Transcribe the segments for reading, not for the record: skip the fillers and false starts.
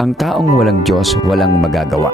Ang taong walang Diyos, walang magagawa.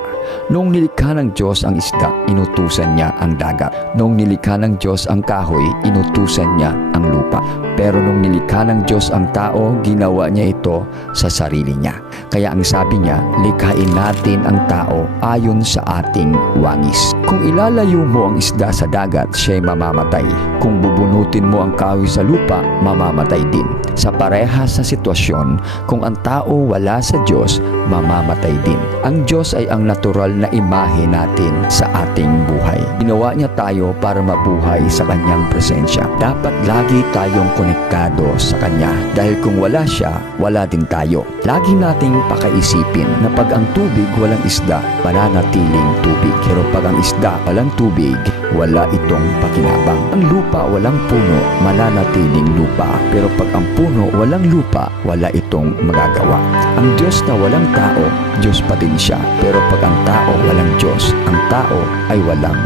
Noong nilikha ng Diyos ang isda, inutusan niya ang dagat. Noong nilikha ng Diyos ang kahoy, inutusan niya ang lupa. Pero nung nilikha ng Diyos ang tao, ginawa niya ito sa sarili niya. Kaya ang sabi niya, likhain natin ang tao ayon sa ating wangis. Kung ilalayo mo ang isda sa dagat, siya'y mamamatay. Kung bubunutin mo ang kahoy sa lupa, mamamatay din. Sa parehas na sitwasyon, kung ang tao wala sa Diyos, mamamatay din. Ang Diyos ay ang natural na imahe natin sa ating buhay. Ginawa niya tayo para mabuhay sa Kanyang presensya. Dapat lagi tayong konektado sa Kanya. Dahil kung wala siya, wala din tayo. Lagi nating pakaisipin na pag ang tubig walang isda, mananatiling tubig. Pero pag ang isda walang tubig, wala itong pakinabang. Ang lupa walang puno, mananatiling lupa. Pero pag ang puno walang lupa, wala itong magagawa. Ang Diyos na walang tao, Diyos pa din siya. Pero pag ang tao walang Diyos, ang tao ay walang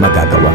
magagawa.